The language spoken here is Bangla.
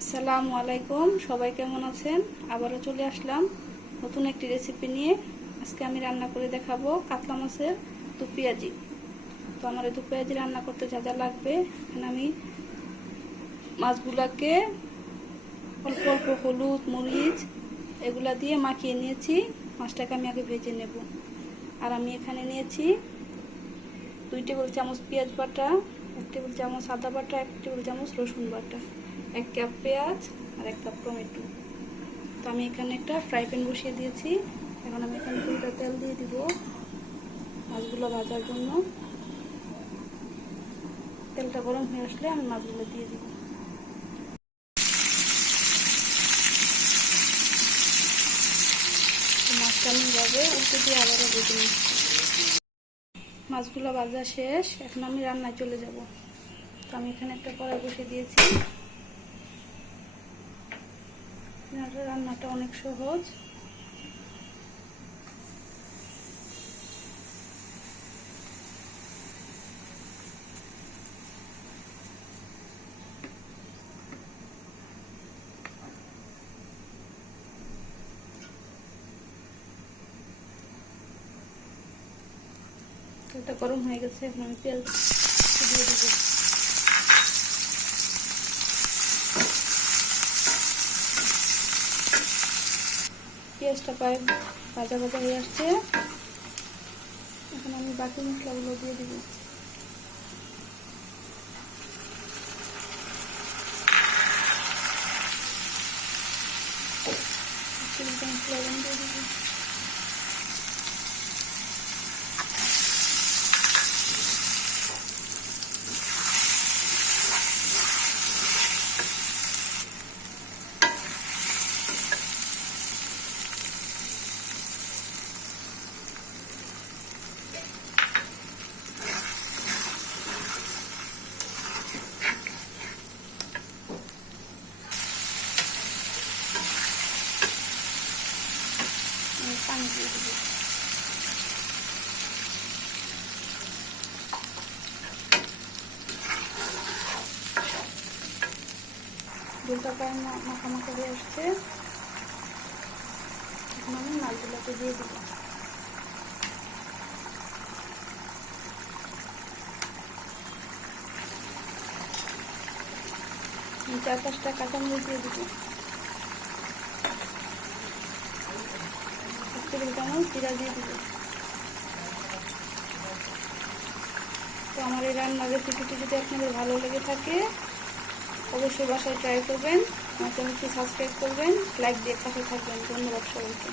আসসালামু আলাইকুম, সবাই কেমন আছেন? আবারও চলে আসলাম নতুন একটি রেসিপি নিয়ে। আজকে আমি রান্না করে দেখাবো কাতলা মাছের দু পেঁয়াজি। তো আমার এই দু পেঁয়াজি রান্না করতে যা যা লাগবে, এখানে আমি মাছগুলাকে অল্প অল্প হলুদ মরিচ এগুলা দিয়ে মাখিয়ে নিয়েছি। মাছটাকে আমি আগে ভেজে নেব। আর আমি এখানে নিয়েছি 2 টেবিল চামচ পেঁয়াজ বাটা, 1 টেবিল চামচ আদা বাটা, 1 টেবিল চামচ রসুন বাটা, 1 কাপ পেঁয়াজ আর 1 কাপ টমেটো। তো আমি এখানে একটা ফ্রাই প্যান বসিয়ে দিয়েছি। এখন আমি এখানে কিছুটা তেল দিয়ে দিব মাছগুলো ভাজার জন্য। তেলটা গরম হয়ে আসলে আমি মাছগুলো দিয়ে দিব। মাছটা আমি ভাবে উল্টে দিয়ে আবারও ভেজে নিচ্ছি। মাছগুলো ভাজা শেষ, এখন আমি রান্নায় চলে যাব। তো আমি এখানে একটা কড়াই বসিয়ে দিয়েছি। রান্নাটা অনেক সহজ। তেলটা গরম হয়ে গেছে, এখন আমি তেল দিয়ে দিব। পেঁয়াজটা প্রায় ভাজা ভাজা হয়ে আসছে, এখন আমি বাকি মশলাগুলো দিয়ে দিব। লবণ দিয়ে দিব। পানি দিয়ে দিব। দুলটা প্রায় মাখামাখা হয়ে আসছে, এখন আমি মাছগুলোকে দিয়ে দিব। আমি 4-5টা কাঁচামরিচ দিয়ে দিব। 1 টেবিল চামচ জিরা দিয়ে দিব। তো আমার এই রান্নার রেসিপিটি যদি আপনাদের ভালো লেগে থাকে, অবশ্যই বাসায় ট্রাই করবেন। আমার চ্যানেলটি সাবস্ক্রাইব করবেন, লাইক দিয়ে পাশে থাকবেন। ধন্যবাদ সবাইকে।